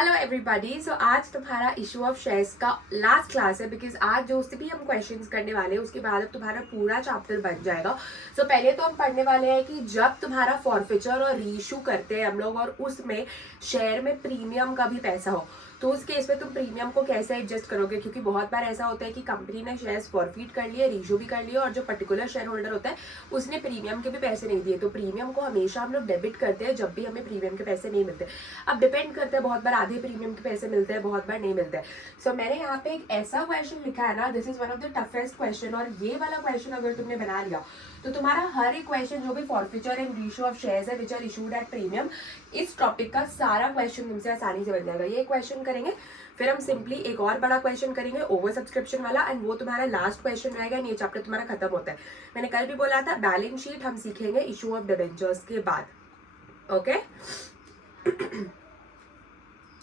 Hello everybody. सो आज तुम्हारा issue of shares का लास्ट क्लास है, बिकॉज आज जो उससे भी हम क्वेश्चंस करने वाले हैं उसके बाद अब तुम्हारा पूरा चैप्टर बन जाएगा। सो पहले तो हम पढ़ने वाले हैं कि जब तुम्हारा फॉरफिचर और रीइशू करते हैं हम लोग और उसमें शेयर में प्रीमियम का भी पैसा हो, तो उस केस में तुम प्रीमियम को कैसे एडजस्ट करोगे, क्योंकि बहुत बार ऐसा होता है कि कंपनी ने शेयर्स फॉरफिट कर लिए, रीइशू भी कर लिए और जो पर्टिकुलर शेयर होल्डर होता है उसने प्रीमियम के भी पैसे नहीं दिए। तो प्रीमियम को हमेशा हम लोग डेबिट करते हैं जब भी हमें प्रीमियम के पैसे नहीं मिलते। अब डिपेंड करता है, बहुत बार आधे प्रीमियम के पैसे मिलते हैं, बहुत बार नहीं मिलते हैं। सो मैंने यहाँ पे एक ऐसा क्वेश्चन लिखा है ना, this is one of the toughest question, और ये वाला क्वेश्चन अगर तुमने बना लिया तो तुम्हारा हर एक क्वेश्चन जो भी forfeiture and reissue of shares है which are issued at premium, इस टॉपिक का सारा क्वेश्चन तुमसे आसानी से बन जाएगा। ये क्वेश्चन करेंगे, फिर हम सिंपली एक और बड़ा क्वेश्चन करेंगे ओवर सब्सक्रिप्शन वाला, एंड वो तुम्हारा लास्ट क्वेश्चन रहेगा एंड ये चैप्टर तुम्हारा खत्म होता है। मैंने कल भी बोला था बैलेंस शीट हम सीखेंगे इशू ऑफ डिबेंचर्स के बाद। ओके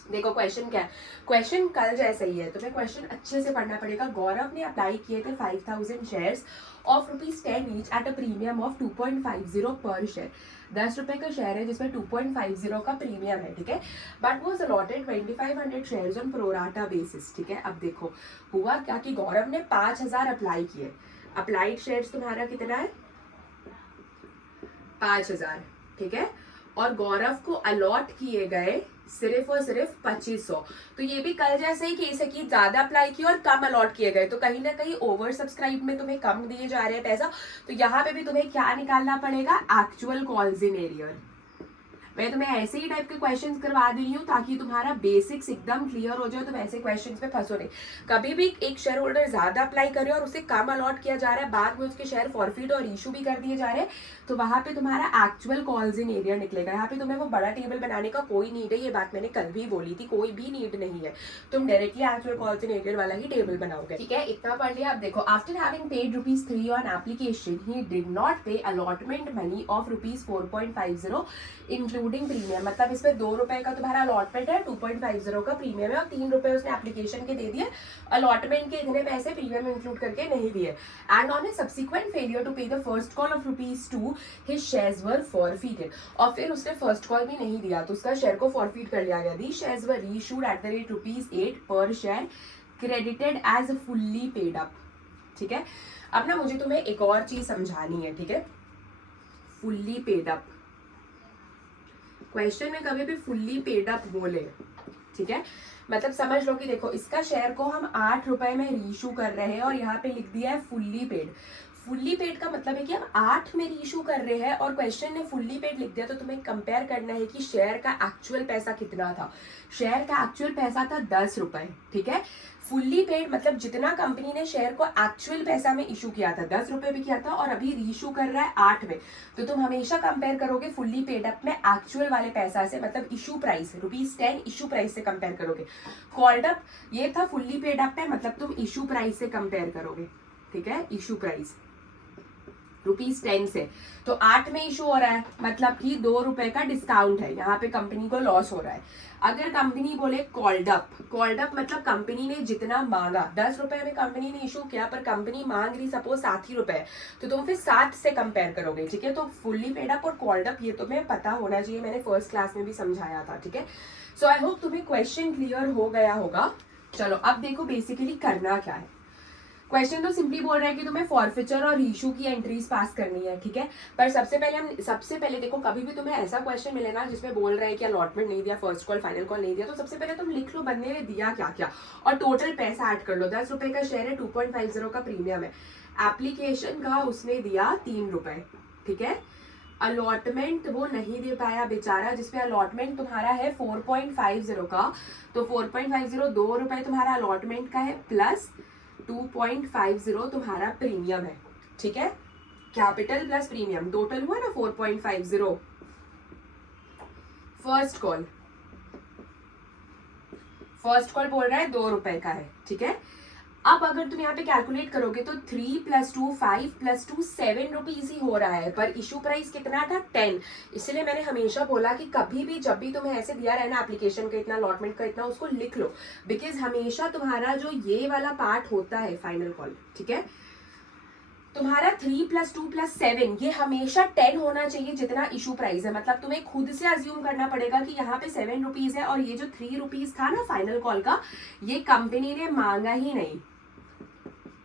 देखो क्वेश्चन क्या है, क्वेश्चन कल जैसा ही है, तुम्हें क्वेश्चन अच्छे से पढ़ना पड़ेगा। गौरव ने अप्लाई किए थे 5000 shares of ₹10 each at a premium of 2.50 पर शेयर। 10 रुपए का शेयर है जिसमें 2.50 का प्रीमियम है, ठीक है। बट वो allotted 2500 shares on pro rata basis, ठीक है। अब देखो हुआ क्या कि गौरव ने 5000 अप्लाई किए, अप्लाइड शेयर्स तुम्हारा कितना है 5000, ठीक है, और गौरव को अलॉट किए गए सिर्फ और सिर्फ 2500। तो ये भी कल जैसे ही केस है कि ज्यादा अप्लाई किया और कम अलॉट किए गए, तो कहीं ना कहीं ओवर सब्सक्राइब में तुम्हें कम दिए जा रहे हैं पैसा। तो यहाँ पे भी तुम्हें क्या निकालना पड़ेगा, एक्चुअल कॉल्स इन एरियर। मैं तुम्हें ऐसे ही टाइप के क्वेश्चंस करवा दे रही हूँ ताकि तुम्हारा बेसिक्स एकदम क्लियर हो जाए, तुम ऐसे क्वेश्चंस में फंसो नहीं। कभी भी एक शेयर होल्डर ज्यादा अप्लाई करे और उसे कम अलॉट किया जा रहा है, बाद में उसके शेयर फॉरफिट और इशू भी कर दिए जा रहे हैं, तो वहां पे तुम्हारा एक्चुअल कॉल्स इन एरिया निकलेगा। यहाँ पे तुम्हें वो बड़ा टेबल बनाने का कोई नीड है, ये बात मैंने कल भी बोली थी, कोई भी नीड नहीं है, तुम directly actual calls in area वाला ही टेबल बनाओगे, ठीक है। इतना पढ़ लिया। अब देखो after having paid ₹3 on application he did not pay allotment money of ₹4.50 including premium. मतलब इसमें ₹2 का तुम्हारा अलॉटमेंट है, 2.50 का प्रीमियम है, और ₹3 उसने एप्लीकेशन के दे दिए, अलॉटमेंट के इतने पैसे प्रीमियम इंक्लूड करके नहीं दिए। And on a subsequent failure to pay the first call of ₹2 his shares were forfeited. और फिर उसने फर्स्ट कॉल भी नहीं दिया तो उसका शेयर को फॉरफिट कर लिया गया। The shares were reissued at the rate ₹8 per share credited as fully paid up, ठीक है। अब ना मुझे तुम्हें एक और चीज समझानी है, ठीक है। फुल्ली पेड अप क्वेश्चन में कभी भी फुल्ली पेड अप बोले, ठीक है, मतलब समझ लो कि देखो इसका शेयर को हम ₹8 में रीइशू कर रहे हैं और यहाँ पे लिख दिया है फुल्ली पेड। फुल्ली पेड का मतलब है कि हम 8 में रीइशू कर रहे हैं और क्वेश्चन ने फुल्ली पेड लिख दिया, तो तुम्हें कंपेयर करना है कि शेयर का एक्चुअल पैसा कितना था। शेयर का एक्चुअल पैसा था ₹10, ठीक है। फुल्ली पेड मतलब जितना कंपनी ने शेयर को एक्चुअल पैसा में इशू किया था, ₹10 में किया था, और अभी रीइशू कर रहा है 8 में, तो तुम हमेशा कंपेयर करोगे फुल्ली पेड अप में एक्चुअल वाले पैसा से, मतलब इशू प्राइस ₹10 इशू प्राइस से कंपेयर करोगे। कॉल्ड अप ये था फुल्ली पेड अप है, मतलब तुम इशू प्राइस से कंपेयर करोगे, ठीक है। इशू प्राइस ₹10 से, तो 8 में इशू हो रहा है, मतलब कि ₹2 का डिस्काउंट है, यहाँ पे कंपनी को लॉस हो रहा है। अगर कंपनी बोले कॉल्ड अप मतलब कंपनी ने जितना मांगा, ₹10 में कंपनी ने इशू किया पर कंपनी मांग रही सपोज ₹60, तो तुम फिर 7 से कंपेयर करोगे, ठीक है। तो फुल्ली पेड अप और कॉल्ड अप ये तुम्हें पता होना चाहिए, मैंने फर्स्ट क्लास में भी समझाया था, ठीक है। सो आई होप तुम्हें क्वेश्चन क्लियर हो गया होगा। चलो अब देखो बेसिकली करना क्या है। क्वेश्चन तो सिंपली बोल रहा है कि तुम्हें फॉरफिचर और इशू की एंट्रीज पास करनी है, ठीक है। पर सबसे पहले देखो कभी भी तुम्हें ऐसा क्वेश्चन मिले ना जिसमें बोल रहा है कि अलॉटमेंट नहीं दिया, फर्स्ट कॉल फाइनल कॉल नहीं दिया, तो सबसे पहले तुम लिख लो बंदे ने दिया क्या क्या और टोटल पैसा ऐड कर लो। ₹10 का शेयर है, 2.50 का प्रीमियम है, एप्लीकेशन का उसने दिया ₹3, ठीक है। अलॉटमेंट वो नहीं दे पाया बेचारा, जिसपे अलॉटमेंट तुम्हारा है 4.50 का, तो 4.50 ₹2 तुम्हारा अलॉटमेंट का है प्लस 2.50 तुम्हारा प्रीमियम है, ठीक है। कैपिटल प्लस प्रीमियम टोटल हुआ ना 4.50। फर्स्ट कॉल बोल रहा है ₹2 का है, ठीक है। अब अगर तुम यहाँ पे कैलकुलेट करोगे तो 3 + 2 5 + 2 7 रुपीज ही हो रहा है, पर इशू प्राइस कितना था 10। इसलिए मैंने हमेशा बोला कि कभी भी जब भी तुम्हें ऐसे दिया रहे ना एप्लीकेशन का इतना, अलॉटमेंट का इतना, उसको लिख लो, बिकॉज हमेशा तुम्हारा जो ये वाला पार्ट होता है फाइनल कॉल, ठीक है। तुम्हारा 3+2+7 ये हमेशा 10 होना चाहिए जितना इशू प्राइस है। मतलब तुम्हें खुद से अज्यूम करना पड़ेगा कि यहाँ पे 7 रुपीज है और ये जो 3 रुपीज था ना फाइनल कॉल का, ये कंपनी ने मांगा ही नहीं,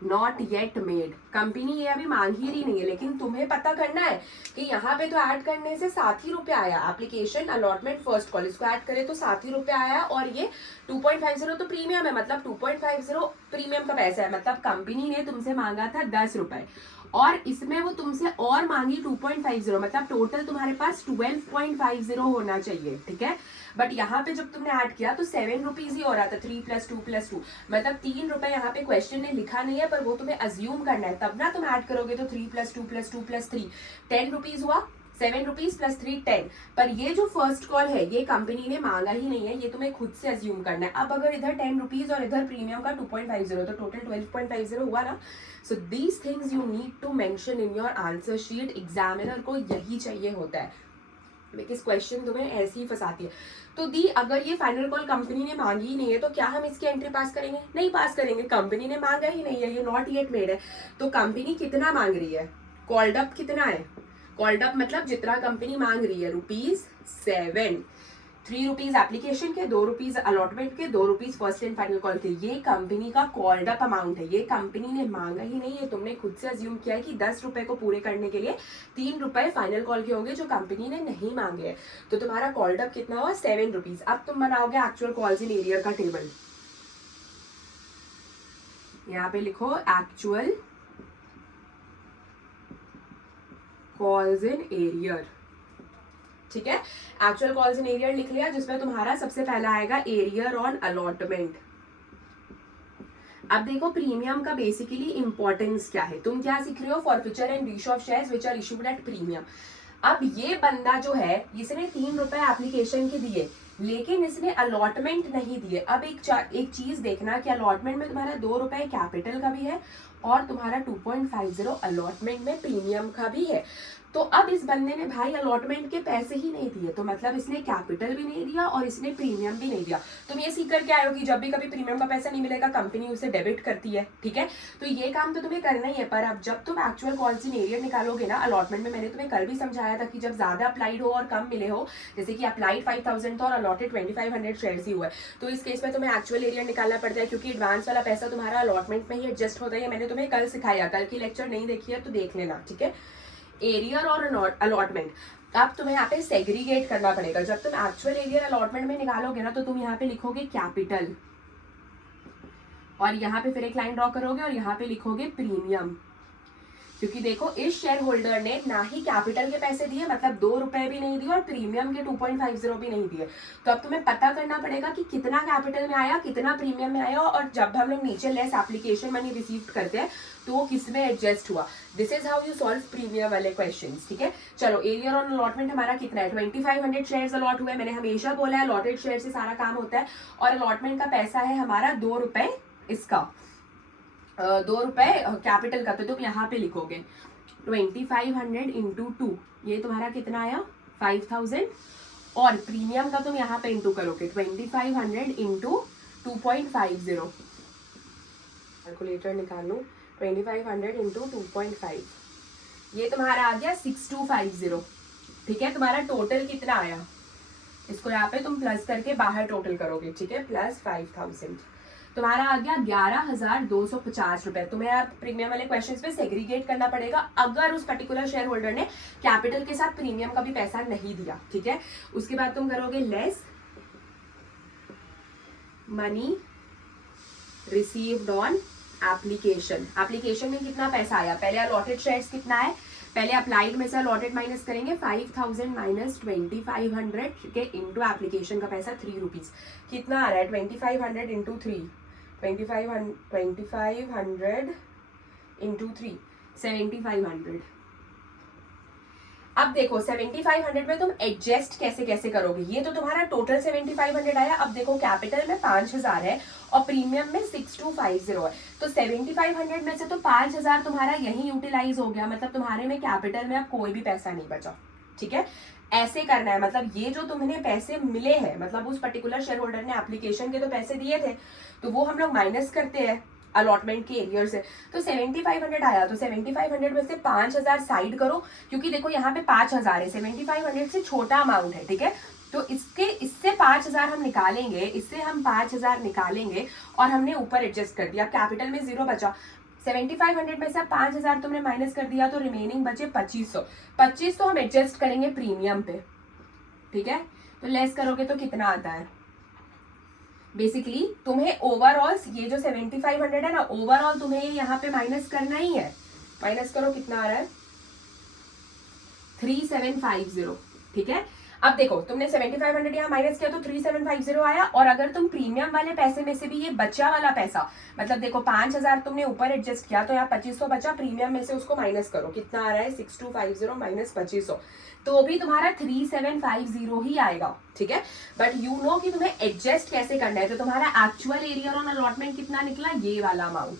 नॉट येट मेड। कंपनी ये अभी मांग ही रही नहीं है, लेकिन तुम्हें पता करना है कि यहाँ पे तो ऐड करने से 7 ही रुपये आया, एप्लीकेशन अलॉटमेंट फर्स्ट कॉल, इसको ऐड करे तो 7 ही रुपये आया, और ये 2.50 तो प्रीमियम है, मतलब 2.50 प्रीमियम का पैसा है। मतलब कंपनी ने तुमसे मांगा था 10 रुपए और इसमें वो तुमसे और मांगी 2.50, मतलब टोटल तुम्हारे पास 12.50 होना चाहिए, ठीक है। बट यहाँ पे जब तुमने ऐड किया तो 7 रुपीज ही हो रहा था, 3+2+2, मतलब 3 रुपए यहाँ पे क्वेश्चन ने लिखा नहीं है, पर वो तुम्हें अज्यूम करना है, तब ना तुम ऐड करोगे तो 3+2+2+3 10 रुपीज हुआ, 7 रुपीज प्लस 3 10। पर ये जो फर्स्ट कॉल है ये कंपनी ने मांगा ही नहीं है, ये तुम्हें खुद से अज्यूम करना है। अब अगर इधर 10 रुपीज और इधर प्रीमियम का 2.50 तो टोटल 12.50 हुआ ना। So these things you need to mention in your answer sheet. Examiner को यही चाहिए होता है, बिकॉज क्वेश्चन तुम्हें ऐसे ही फंसाती है। तो दी अगर ये फाइनल कॉल कंपनी ने मांगी ही नहीं है तो क्या हम इसकी एंट्री पास करेंगे? नहीं पास करेंगे, कंपनी ने मांगा ही नहीं है, ये नॉट येट मेड है। तो कंपनी कितना मांग रही है? कॉल्ड अप कितना है? कॉल्ड अप मतलब जितना कंपनी मांग रही है ₹7, 3 रुपीज एप्लीकेशन के, 2 रुपीज अलॉटमेंट के, 2 rupees first and final call के, ये कंपनी का कॉल्ड अप अमाउंट है। ये कंपनी ने मांगा ही नहीं है, तुमने खुद से अज्यूम किया है कि 10 रुपए को पूरे करने के लिए 3 रुपए फाइनल कॉल के होंगे जो कंपनी ने नहीं मांगे हैं। तो तुम्हारा कॉल्ड अप कितना हुआ? 7 रुपीज। अब तुम बनाओगे एक्चुअल कॉल्स इन एरियर का टेबल। यहाँ पे लिखो एक्चुअल कॉल्स इन एरियर, ठीक है। एक्चुअल कॉल्स इन एरियर लिख लिया, जिसमें तुम्हारा सबसे पहला आएगा एरियर ऑन अलॉटमेंट। अब देखो प्रीमियम का बेसिकली इंपॉर्टेंस क्या है, तुम क्या सीख रहे हो? Forfeiture and reissue of shares which are issued at premium. अब ये बंदा जो है इसने 3 रुपए एप्लीकेशन के दिए, लेकिन इसने अलॉटमेंट नहीं दिए। अब एक चीज देखना कि अलॉटमेंट में तुम्हारा 2 रुपए कैपिटल का भी है और तुम्हारा 2.50 अलॉटमेंट में प्रीमियम का भी है। तो अब इस बंदे ने भाई अलॉटमेंट के पैसे ही नहीं दिए, तो मतलब इसने कैपिटल भी नहीं दिया और इसने प्रीमियम भी नहीं दिया। तुम ये सीख करके आए हो कि जब भी कभी प्रीमियम का पैसा नहीं मिलेगा कंपनी उसे डेबिट करती है, ठीक है। तो ये काम तो तुम्हें करना ही है। पर अब जब तुम एक्चुअल कॉल्स इन एरियर निकालोगे ना अलॉटमेंट में, मैंने तुम्हें कल भी समझाया था कि जब ज्यादा अप्लाइड हो और कम मिले हो, जैसे कि अप्लाइड 5000 था और अलॉटेड 2500 शेयर्स ही हुआ है, तो इस केस में तुम्हें एक्चुअल एरियर निकालना पड़ता है, क्योंकि एडवांस वाला पैसा तुम्हारा अलॉटमेंट में ही एडजस्ट होता है। मैंने तुम्हें कल सिखाया, कल की लेक्चर नहीं देखी है तो देख लेना, ठीक है। एरियर और अलॉटमेंट, अब तुम्हें यहाँ पे सेग्रीगेट करना पड़ेगा। जब तुम एक्चुअल एरियर अलॉटमेंट में निकालोगे ना तो तुम यहाँ पे लिखोगे कैपिटल और यहाँ पे फिर एक लाइन ड्रॉ करोगे और यहाँ पे लिखोगे प्रीमियम, क्योंकि देखो इस शेयर होल्डर ने ना ही कैपिटल के पैसे दिए, मतलब 2 रुपए भी नहीं दिए, और प्रीमियम के 2.50 भी नहीं दिए। तो अब तुम्हें पता करना पड़ेगा कि कितना कैपिटल में आया, कितना प्रीमियम में आया, और जब हम लोग नीचे लेस एप्लीकेशन मनी रिसीव करते हैं तो वो किस में एडजस्ट हुआ। This is how you solve premium वाले क्वेश्चंस, ठीक है। चलो एरियर ऑन अलॉटमेंट हमारा कितना है? 2500 शेयर्स अलॉट हुए। मैंने हमेशा बोला है अलॉटेड शेयर से सारा काम होता है, और अलॉटमेंट का पैसा है हमारा 2 रुपए, इसका 2 रुपए कैपिटल का। तो तुम यहाँ पे लिखोगे 2500 इंटू 2, ये तुम्हारा कितना आया? 5000, और प्रीमियम का तुम यहाँ पे इंटू करोगे 2500 इंटू 2.50। कैलकुलेटर निकाल लो, 2500 इंटू 2.5, ये तुम्हारा आ गया 6250, ठीक है। तुम्हारा टोटल कितना आया? इसको यहाँ पे तुम प्लस करके बाहर टोटल करोगे, ठीक है, प्लस 5000, तुम्हारा आ गया 11,250 रुपए। तुम्हें आप प्रीमियम वाले क्वेश्चंस पे सेग्रीगेट करना पड़ेगा अगर उस पर्टिकुलर शेयर होल्डर ने कैपिटल के साथ प्रीमियम का भी पैसा नहीं दिया, ठीक है। उसके बाद तुम करोगे less money received on application. Application में कितना पैसा आया? पहले अलॉटेड शेयर्स कितना है, पहले अप्लाइड में से अलॉटेड माइनस करेंगे 5000 माइनस 2500, ठीक है, इंटू एप्लीकेशन का पैसा 3 रुपीज। कितना आ रहा है? 2500 इंटू 3, 2500 इंटू 3, 7500। अब देखो 7500 में तुम एडजस्ट कैसे कैसे करोगे? ये तो तुम्हारा टोटल 7500 आया। अब देखो कैपिटल में 5000 है और प्रीमियम में 6250 है, तो 7500 में से तो 5000 तुम्हारा यही यूटिलाइज हो गया, मतलब तुम्हारे में कैपिटल में अब कोई भी पैसा नहीं बचा, ठीक है। ऐसे करना है, मतलब ये जो तुम्हें पैसे मिले हैं, मतलब उस पर्टिकुलर शेयर होल्डर ने एप्लीकेशन के तो पैसे दिए थे, तो वो हम लोग माइनस करते हैं अलॉटमेंट के एरियर से, तो 7500 आया, तो 7500 में से 5000 साइड करो, क्योंकि देखो यहाँ पे 5000 है, 7500 से छोटा अमाउंट है, ठीक है। तो इससे 5000 हम निकालेंगे, इससे हम 5000 निकालेंगे और हमने ऊपर एडजस्ट कर दिया, कैपिटल में 0 बचा। 7500 में से 5000 तुमने माइनस कर दिया, तो रिमेनिंग बचे 2500। 2500 हम एडजस्ट करेंगे प्रीमियम पे, ठीक है। तो लेस करोगे तो कितना आता है, बेसिकली तुम्हें ओवरऑल ये जो 7500 है ना, ओवरऑल तुम्हें यहाँ पे माइनस करना ही है। माइनस करो, कितना आ रहा है, 3750, ठीक है। अब देखो तुमने 7500 यहाँ माइनस किया तो 3750 आया, और अगर तुम प्रीमियम वाले पैसे में से भी ये बचा वाला पैसा, मतलब देखो 5000 तुमने ऊपर एडजस्ट किया, तो यहाँ 2500 बचा, प्रीमियम में से उसको माइनस करो, कितना आ रहा है 6250 माइनस 2500, तो भी तुम्हारा 3750 ही आएगा, ठीक है। बट यू नो कि तुम्हें एडजस्ट कैसे करना है, तो तुम्हारा एक्चुअल एरियर ऑन अलॉटमेंट कितना निकला, ये वाला अमाउंट,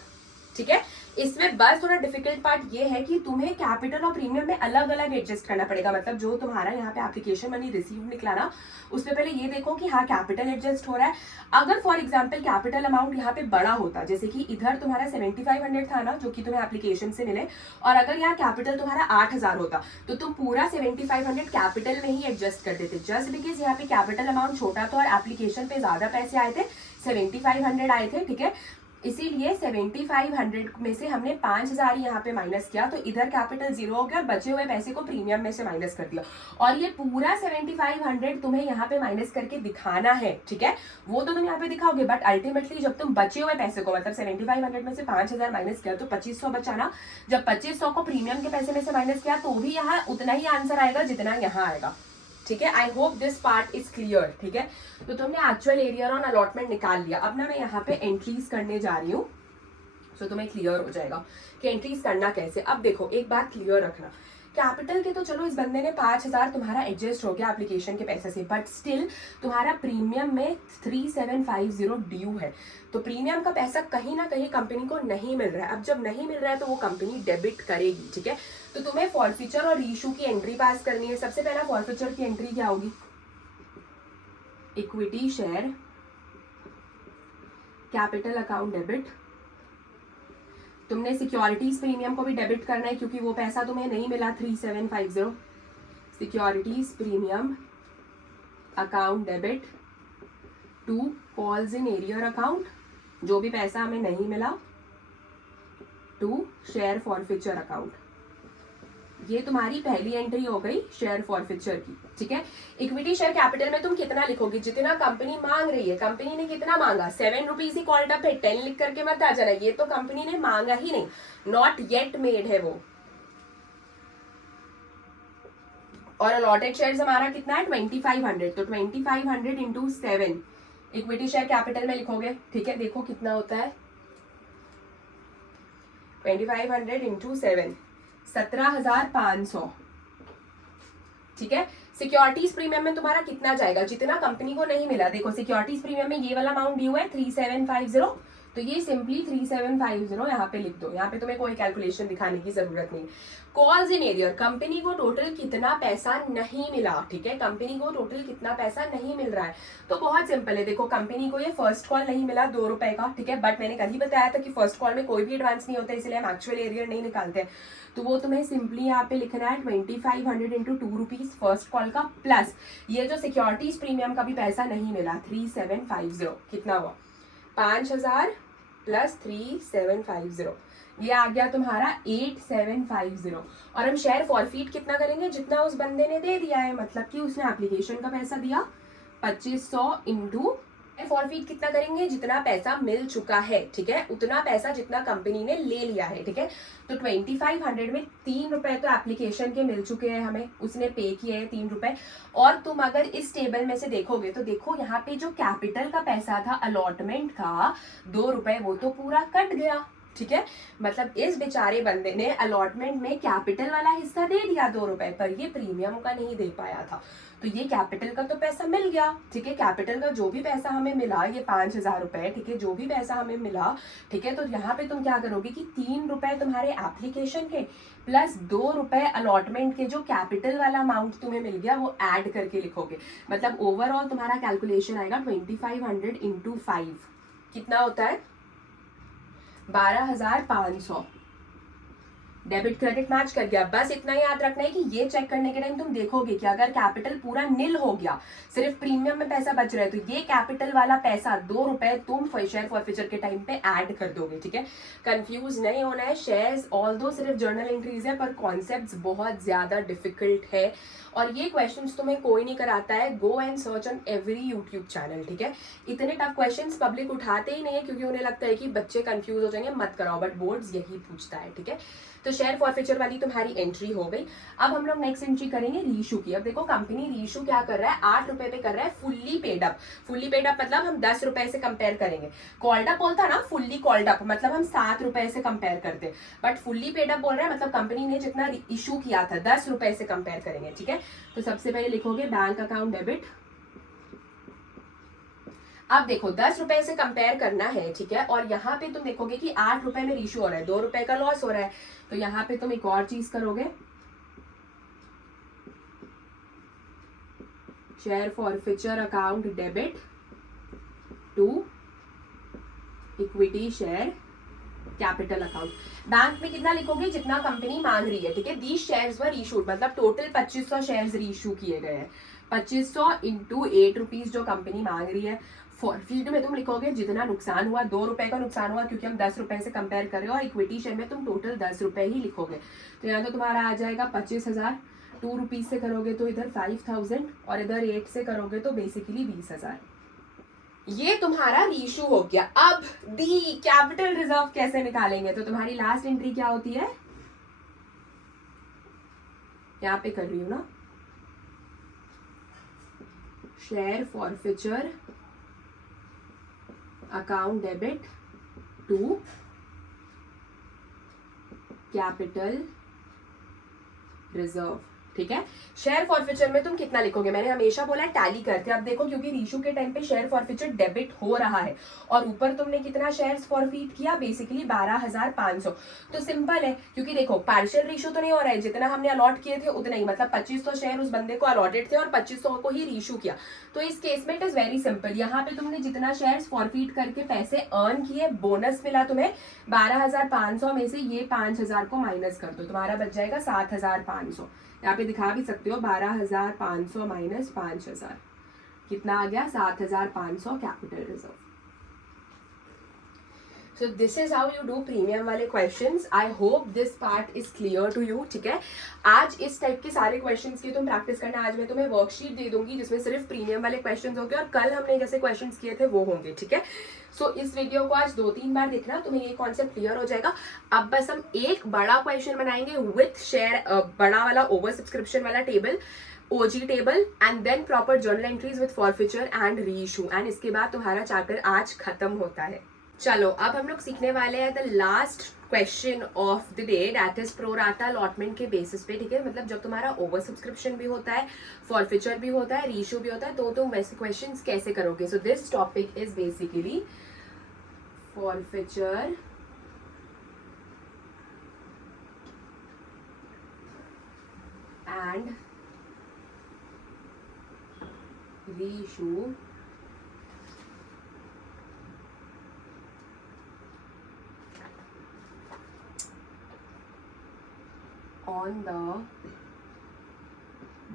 ठीक है। इसमें बस थोड़ा डिफिकल्ट पार्ट ये है कि तुम्हें कैपिटल और प्रीमियम में अलग अलग एडजस्ट करना पड़ेगा। मतलब जो तुम्हारा यहाँ पे एप्लीकेशन मनी रिसीव निकला ना, उसमें पहले ये देखो कि हाँ कैपिटल एडजस्ट हो रहा है। अगर फॉर एग्जांपल कैपिटल अमाउंट यहाँ पे बड़ा होता, जैसे कि इधर तुम्हारा 7500 था ना जो कि तुम्हें एप्लीकेशन से मिले, और अगर यहाँ कैपिटल तुम्हारा 8000 होता, तो तुम पूरा 7500 कैपिटल में ही एडजस्ट कर देते, जस्ट बिकॉज यहाँ पे कैपिटल अमाउंट छोटा था और एप्लीकेशन पे ज्यादा पैसे आए थे, 7500 आए थे, ठीक है। इसीलिए 7500 में से हमने 5000 यहाँ पे माइनस किया, तो इधर कैपिटल 0 हो गया और बचे हुए पैसे को प्रीमियम में से माइनस कर दिया, और ये पूरा 7500 तुम्हें यहाँ पे माइनस करके दिखाना है, ठीक है। वो तो तुम यहाँ पे दिखाओगे, बट अल्टीमेटली जब तुम बचे हुए पैसे को, मतलब 7500 में से 5000 माइनस किया तो 2500 बचा ना, जब 2500 को प्रीमियम के पैसे में से माइनस किया तो भी यहाँ उतना ही आंसर आएगा जितना यहाँ आएगा, ठीक है। आई hope this part is clear, ठीक है। तो तुमने एक्चुअल एरियर ऑन अलॉटमेंट निकाल लिया। अब ना मैं यहाँ पे एंट्रीज करने जा रही हूँ, सो तुम्हें क्लियर हो जाएगा कि एंट्रीज करना कैसे। अब देखो एक बात क्लियर रखना, कैपिटल के तो चलो इस बंदे ने 5000 तुम्हारा एडजस्ट हो गया एप्लीकेशन के पैसे से, बट स्टिल तुम्हारा प्रीमियम में 3750 ड्यू है, तो प्रीमियम का पैसा कहीं ना कहीं कंपनी को नहीं मिल रहा है। अब जब नहीं मिल रहा है तो वो कंपनी डेबिट करेगी, ठीक है। तो तुम्हें फॉरफीचर और रीइशू की एंट्री पास करनी है। सबसे पहला फॉरफीचर की एंट्री क्या होगी, equity share capital account debit. तुमने सिक्योरिटीज प्रीमियम को भी डेबिट करना है क्योंकि वो पैसा तुम्हें नहीं मिला 3750। Securities premium account debit to calls in arrear account, जो भी पैसा हमें नहीं मिला, टू शेयर फॉरफीचर अकाउंट। ये तुम्हारी पहली एंट्री हो गई शेयर फॉरफीचर की, ठीक है। इक्विटी शेयर कैपिटल में तुम कितना लिखोगे, जितना कंपनी मांग रही है। कंपनी ने कितना मांगा, 7 रुपीज ही कॉल्ड अप है, 10 लिख करके मत आ जाना, ये तो कंपनी ने मांगा ही नहीं, नॉट येट मेड है वो। और अलॉटेड शेयर्स हमारा कितना है 2500, तो 2500 इंटू 7 इक्विटी शेयर कैपिटल में लिखोगे, ठीक है। देखो कितना होता है 2500 इंटू 7, 17500, ठीक है। सिक्योरिटीज प्रीमियम में तुम्हारा कितना जाएगा, जितना कंपनी को नहीं मिला। देखो सिक्योरिटीज प्रीमियम में ये वाला अमाउंट ड्यू है 3750, तो ये सिंपली 3750 यहाँ पे लिख दो, यहाँ पे तुम्हें कोई कैलकुलेशन दिखाने की जरूरत नहीं। कॉल्स इन एरियर, कंपनी को टोटल कितना पैसा नहीं मिला, ठीक है। कंपनी को टोटल कितना पैसा नहीं मिल रहा है, तो बहुत सिंपल है। देखो कंपनी को ये फर्स्ट कॉल नहीं मिला 2 रुपए का, ठीक है, बट मैंने कल ही बताया था कि फर्स्ट कॉल में कोई भी एडवांस नहीं होता, इसलिए हम एक्चुअल एरियर नहीं निकालते। तो वो तुम्हें सिंपली यहाँ पे लिखना है 2500 इंटू 2 रुपीज फर्स्ट कॉल का, प्लस ये जो सिक्योरिटीज प्रीमियम का भी पैसा नहीं मिला 3750, कितना हुआ 5000 प्लस 3750, ये आ गया तुम्हारा 8750। और हम शेयर फॉरफीट कितना करेंगे, जितना उस बंदे ने दे दिया है, मतलब कि उसने एप्लीकेशन का पैसा दिया 2500 इंटू फॉरफीट कितना करेंगे, जितना पैसा मिल चुका है, ठीक है, उतना पैसा जितना कंपनी ने ले लिया है, ठीक है। तो 2500 में 3 रुपए तो एप्लीकेशन के मिल चुके हैं हमें, उसने पे किए हैं 3 रुपए। और तुम अगर इस टेबल में से देखोगे तो देखो यहाँ पे जो कैपिटल का पैसा था अलॉटमेंट का 2 रुपए, वो तो पूरा कट गया, ठीक है। मतलब इस बेचारे बंदे ने अलॉटमेंट में कैपिटल वाला हिस्सा दे दिया 2 रुपए, पर ये प्रीमियम का नहीं दे पाया था, तो ये कैपिटल का तो पैसा मिल गया, ठीक है। कैपिटल का जो भी पैसा हमें मिला, ये 5000 रुपए, ठीक है, जो भी पैसा हमें मिला, ठीक है। तो यहाँ पे तुम क्या करोगे कि 3 रुपए तुम्हारे एप्लीकेशन के प्लस 2 रुपए अलॉटमेंट के जो कैपिटल वाला अमाउंट तुम्हें मिल गया वो ऐड करके लिखोगे। मतलब ओवरऑल तुम्हारा कैलकुलेशन आएगा 2500 इंटू 5, कितना होता है 12,500 डेबिट क्रेडिट मैच कर गया। बस इतना ही याद रखना है कि ये चेक करने के टाइम तुम देखोगे कि अगर कैपिटल पूरा निल हो गया, सिर्फ प्रीमियम में पैसा बच रहा है, तो ये कैपिटल वाला पैसा 2 रुपए तुम शेयर फॉरफीचर के टाइम पे ऐड कर दोगे, ठीक है। कंफ्यूज नहीं होना है। शेयर्स ऑल दो सिर्फ जर्नल एंट्रीज है, पर कॉन्सेप्ट बहुत ज्यादा डिफिकल्ट है और ये क्वेश्चंस तुम्हें कोई नहीं कराता है। Go and search on every YouTube channel, ठीक है। इतने टफ क्वेश्चंस पब्लिक उठाते ही नहीं है क्योंकि उन्हें लगता है कि बच्चे कंफ्यूज हो जाएंगे, मत कराओ, बट बोर्ड्स यही पूछता है, ठीक है। तो शेयर फॉरफीचर वाली तुम्हारी एंट्री हो गई। अब हम लोग नेक्स्ट एंट्री करेंगे रीशू की। अब देखो कंपनी रीशू क्या कर रहा है, 8 रुपए पे कर रहा है fully paid up. Fully paid up मतलब हम 10 रुपए से कंपेयर करेंगे। कॉल्ड अप बोलता ना, फुल्ली कॉल्ड अप मतलब हम 7 रुपए से कंपेयर करते, बट फुल्ली पेड अप बोल रहा है मतलब कंपनी ने जितना इशू किया था 10 रुपए से कंपेयर करेंगे, ठीक है। तो सबसे पहले लिखोगे बैंक अकाउंट डेबिट। अब देखो 10 रुपए से कंपेयर करना है, ठीक है, और यहाँ पे तुम देखोगे कि 8 रुपए में रीशू हो रहा है, 2 रुपए का लॉस हो रहा है, तो यहाँ पे तुम एक और चीज करोगे, share forfeiture account debit to equity share capital account. Bank में कितना लिखोगे, जितना कंपनी मांग रही है, ठीक है। दीज शेयर्स वर इशूड मतलब टोटल 2500 शेयर्स रीइशू किए गए हैं। 2500 इंटू 8 रुपीज जो कंपनी मांग रही है। फॉरफीड में तुम लिखोगे जितना नुकसान हुआ, 2 रुपए का नुकसान हुआ क्योंकि हम 10 रुपए से कंपेयर कर रहे हो, और इक्विटी शेयर में तुम टोटल 10 रुपए ही लिखोगे। तो यहाँ तो तुम्हारा आ जाएगा 25,000। 2 रुपीज से करोगे तो इधर 5,000 और इधर 8 से करोगे तो बेसिकली 20,000। ये तुम्हारा रीशू हो गया। अब दी कैपिटल रिजर्व कैसे निकालेंगे, तो तुम्हारी लास्ट एंट्री क्या होती है, यहाँ पे कर रही हूं ना, share forfeiture account debit to capital reserve, ठीक है। शेयर फॉरफीचर में तुम कितना लिखोगे, मैंने हमेशा बोला है टैली करते। अब देखो क्योंकि रीशू के टाइम पे शेयर फॉरफीचर डेबिट हो रहा है और ऊपर तुमने कितना शेयर्स फॉरफीट किया, बेसिकली 12,500। तो सिंपल है क्योंकि देखो पार्शियल रीशू तो नहीं हो रहा है, जितना हमने अलॉट किए थे उतना ही, मतलब 2500 शेयर उस बंदे को अलॉटेड थे और 2500 को ही रीशू किया। तो इस केस में इट इज वेरी सिंपल। यहाँ पे तुमने जितना शेयर्स फॉरफीट करके पैसे अर्न किए, बोनस मिला तुम्हें 12,500 में से ये 5,000 को माइनस कर दो, तुम्हारा बच जाएगा 7,500। यहाँ पे दिखा भी सकते हो 12,500 माइनस 5,000 कितना आ गया, 7,500 capital reserve. So this is how you do premium वाले questions. I hope this part is clear to you, ठीक है। आज इस टाइप के सारे क्वेश्चंस की तुम प्रैक्टिस करना। आज मैं तुम्हें वर्कशीट दे दूंगी जिसमें सिर्फ प्रीमियम वाले क्वेश्चंस होंगे और कल हमने जैसे क्वेश्चंस किए थे वो होंगे, ठीक है। सो इस वीडियो को आज 2-3 बार देखना, तुम्हें ये कॉन्सेप्ट क्लियर हो जाएगा। अब बस हम एक बड़ा क्वेश्चन बनाएंगे विथ शेयर, बड़ा वाला ओवर सब्सक्रिप्शन वाला table, OG table, and then proper journal entries with forfeiture and reissue, एंड इसके बाद तुम्हारा चैप्टर आज खत्म होता है। चलो अब हम लोग सीखने वाले हैं the last question of the day, that is pro rata allotment के बेसिस पे, ठीक है। मतलब जब तुम्हारा ओवर सब्सक्रिप्शन भी होता है, फॉरफीचर भी होता है, रीइशू भी होता है, तो तुम वैसे क्वेश्चंस कैसे करोगे। So this topic is basically forfeiture and reissue on the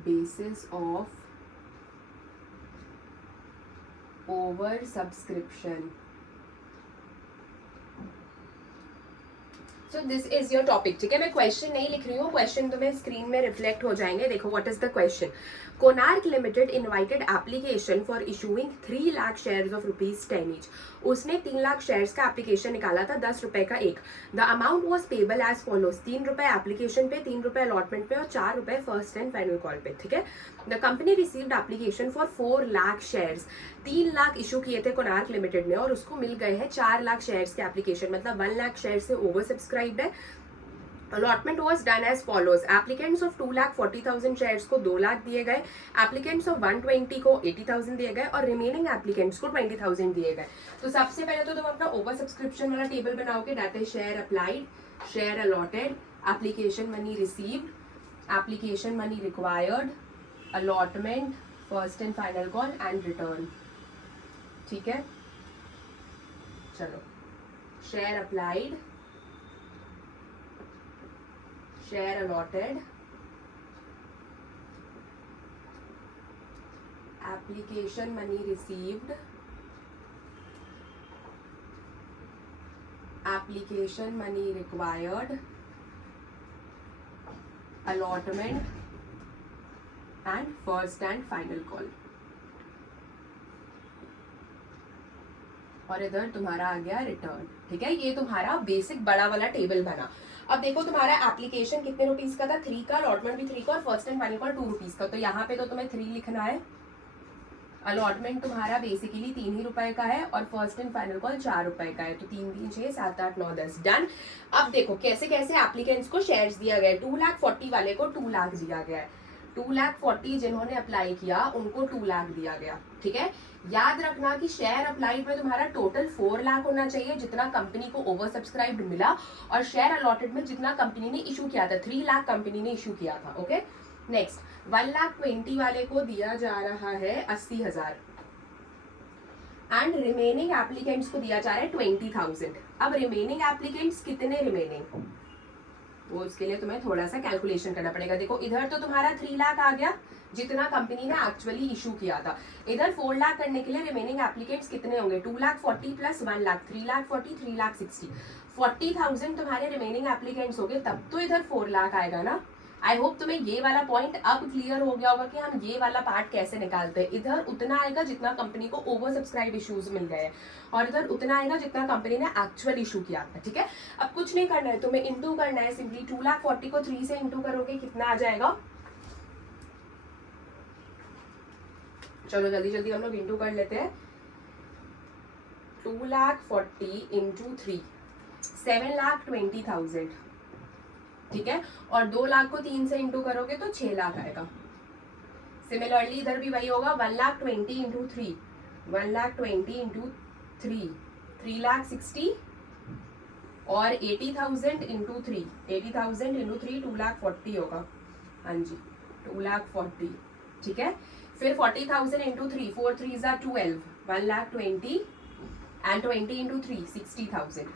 basis of over subscription. So this is your topic, ठीक है। मैं क्वेश्चन नहीं लिख रही हूँ, क्वेश्चन तुम्हें स्क्रीन में रिफ्लेक्ट हो जाएंगे। देखो what is the question. Konark limited invited application for issuing 3 lakh shares of ₹10 each. उसने 3 लाख शेयर्स का एप्लीकेशन निकाला था, 10 रुपए का एक। The amount was payable as follows, 3 रुपए एप्लीकेशन पे, 3 रुपए अलॉटमेंट पे और 4 रुपए फर्स्ट एंड फाइनल कॉल पे, ठीक है। The company received application for 4 lakh shares. 3 lakh issue किए थे कोनार्क लिमिटेड ने और उसको मिल गए हैं 4 लाख शेयर्स के एप्लीकेशन, मतलब 1 लाख शेयर से ओवर सब्सक्राइब्ड है। Allotment was done as follows, applicants of 2,40,000 shares को 2 लाख दिए गए, एप्लीकेंट्स ऑफ 120 को 80,000 दिए गए और रिमेनिंग एप्लीकेंट्स को 20,000 दिए गए। तो सबसे पहले तो तुम अपना ओवर सब्सक्रिप्शन वाला टेबल बनाओगे, that is share applied, share allotted, application money received, application money required, allotment, first and final call and return, ठीक है। चलो share applied, share allotted, application money received, application money required, allotment and first and final call. और इधर तुम्हारा आ गया return. ठीक है, ये तुम्हारा बेसिक बड़ा वाला टेबल बना। अब देखो तुम्हारा एप्लीकेशन कितने रुपीस का था, 3 का, अलॉटमेंट भी 3 का और first and final call 2 rupees का। तो यहाँ पे तो तुम्हें 3 लिखना है। अलॉटमेंट तुम्हारा बेसिकली 3 ही रुपए का है और फर्स्ट एंड फाइनल कॉल 4 रुपए का है। तो 3 3 6 7 8 9 10 डन। अब देखो कैसे कैसे एप्लीकेंट्स को शेयर्स दिया गया है। 2,40,000 वाले को 2 लाख दिया गया है। 2,40,000 जिन्होंने अप्लाई किया उनको 2 लाख दिया गया। ठीक है, याद रखना कि शेयर अप्लाइड में तुम्हारा टोटल 4 लाख होना चाहिए जितना कंपनी को ओवर सब्सक्राइब्ड मिला, और शेयर अलॉटेड में जितना कंपनी ने इशू किया था 3 लाख कंपनी ने इशू किया था। ओके, नेक्स्ट 1,20,000 वाले को दिया जा रहा है 80,000 एंड रिमेनिंग एप्लीकेंट्स को दिया जा रहा है 20,000। अब रिमेनिंग एप्लीकेंट्स कितने रिमेनिंग, वो उसके लिए तुम्हें थोड़ा सा कैलकुलेशन करना पड़ेगा। देखो इधर तो तुम्हारा 3 लाख आ गया जितना कंपनी ने एक्चुअली इशू किया था। इधर 4 लाख करने के लिए रिमेनिंग एप्लीकेंट्स कितने होंगे, 2,40,000 प्लस 1 लाख, 3,40,000, 3,60,000, 40,000 तुम्हारे रिमेनिंग एप्लीकेंट्स हो गए, तब तो इधर 4 लाख आएगा ना। आई होप तुम्हें ये वाला पॉइंट अब क्लियर हो गया होगा कि हम ये वाला पार्ट कैसे निकालते हैं। इधर उतना आएगा जितना कंपनी को ओवर सब्सक्राइब इश्यूज मिल गए और इधर उतना आएगा जितना कंपनी ने एक्चुअल इशू किया था। ठीक है, अब कुछ नहीं करना है, तुम्हें इंटू करना है। सिंपली 2,40,000 को 3 से इंटू करोगे कितना आ जाएगा, चलो जल्दी जल्दी हम लोग इंटू कर लेते हैं। 2,40,000 इंटू 3 7,20,000। ठीक है, और 2 लाख को 3 से इंटू करोगे तो 6 लाख आएगा। सिमिलरली इधर भी वही होगा, 1,20,000 इंटू 3, 1,20,000 इंटू 3, 3,60,000 और 80,000 इंटू 3, 80,000 इंटू 3 2,40,000 होगा। हाँ जी 2,40,000। ठीक है, फिर 40,000 इंटू 3, 4 3 12, 1,20,000 एंड 20 इंटू 3 60,000।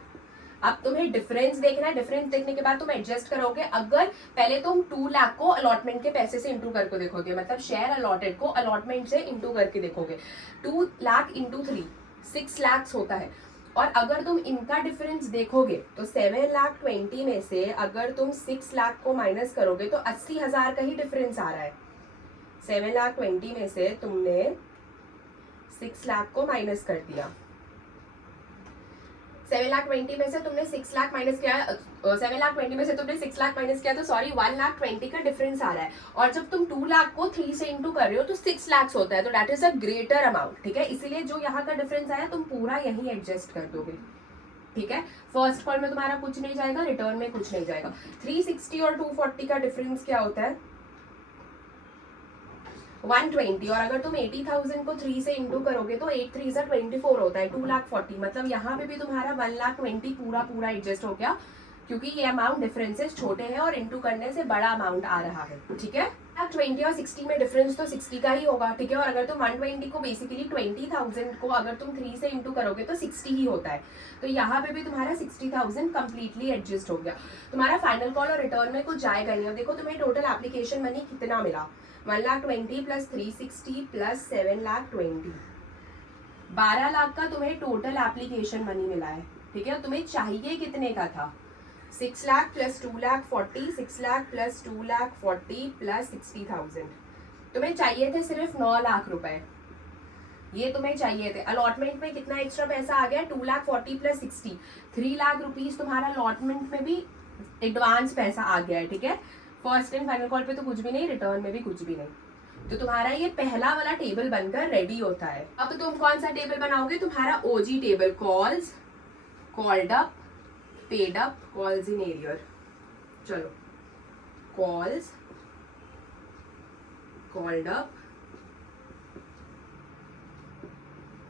अब तुम्हें डिफरेंस देखना है, डिफरेंस देखने के बाद तुम एडजस्ट करोगे। अगर पहले तुम 2 लाख को अलॉटमेंट के पैसे से इंटू करके देखोगे, मतलब शेयर अलॉटेड को अलॉटमेंट से इंटू करके देखोगे, 2 लाख इंटू 3 6 लाख होता है। और अगर तुम इनका डिफरेंस देखोगे तो 7,20,000 में से अगर तुम 6 लाख को माइनस करोगे तो 80,000 का ही डिफरेंस आ रहा है। 7,20,000 में से तुमने 6 लाख को माइनस कर दिया, 7,20,000 में से तुमने 6 लाख माइनस किया, 7,20,000 में से तुमने 6 लाख माइनस किया तो सॉरी 1,20,000 का डिफरेंस आ रहा है। और जब तुम 2 लाख को 3 से इंटू कर रहे हो तो 6 लाख होता है, तो that is a greater amount. ठीक है, इसीलिए जो यहाँ का डिफरेंस आया तुम पूरा यही एडजस्ट कर दोगे। ठीक है, फर्स्ट कॉल में तुम्हारा कुछ नहीं जाएगा, रिटर्न में कुछ नहीं जाएगा। 360 और 240 का डिफरेंस क्या होता है, 120। और अगर तुम 80,000 को 3 से इंटू करोगे तो 8 3 24 होता है, 2,40,000। मतलब यहाँ पे भी तुम्हारा 1,20,000 पूरा एडजस्ट हो गया, क्योंकि ये अमाउंट डिफरेंसेस छोटे हैं और इंटू करने से बड़ा अमाउंट आ रहा है। ठीक है, 20 और 60 में डिफरेंस तो 60 का ही होगा। ठीक है, और अगर तुम 120 को बेसिकली 20,000 को अगर तुम 3 से इंटू करोगे तो 60 ही होता है। तो यहाँ पे भी तुम्हारा 60,000 कंप्लीटली एडजस्ट हो गया। तुम्हारा फाइनल कॉल और रिटर्न में कुछ जाएगा नहीं। अब देखो तुम्हें टोटल एप्लीकेशन मनी कितना मिला, 1,20,000 प्लस 360 प्लस 7,20,000, 12 लाख का तुम्हें टोटल एप्लीकेशन मनी मिला है। ठीक है, तुम्हें चाहिए कितने का था, 6 lakh plus 2,40,000, 6 lakh plus 2,40,000 plus 60,000। तुम्हें चाहिए थे सिर्फ 9 लाख रुपए, ये तुम्हें चाहिए थे। अलॉटमेंट में कितना एक्स्ट्रा पैसा आ गया, 2,40,000 प्लस 60, 3 लाख रुपीज तुम्हारा अलॉटमेंट में भी एडवांस पैसा आ गया है। ठीक है, फर्स्ट एंड फाइनल कॉल पे तो कुछ भी नहीं, रिटर्न में भी कुछ भी नहीं। तो तुम्हारा ये पहला वाला टेबल बनकर रेडी होता है। अब तुम कौन सा टेबल बनाओगे, तुम्हारा OG table, calls, called up, paid up, calls in arrear. चलो calls, called up,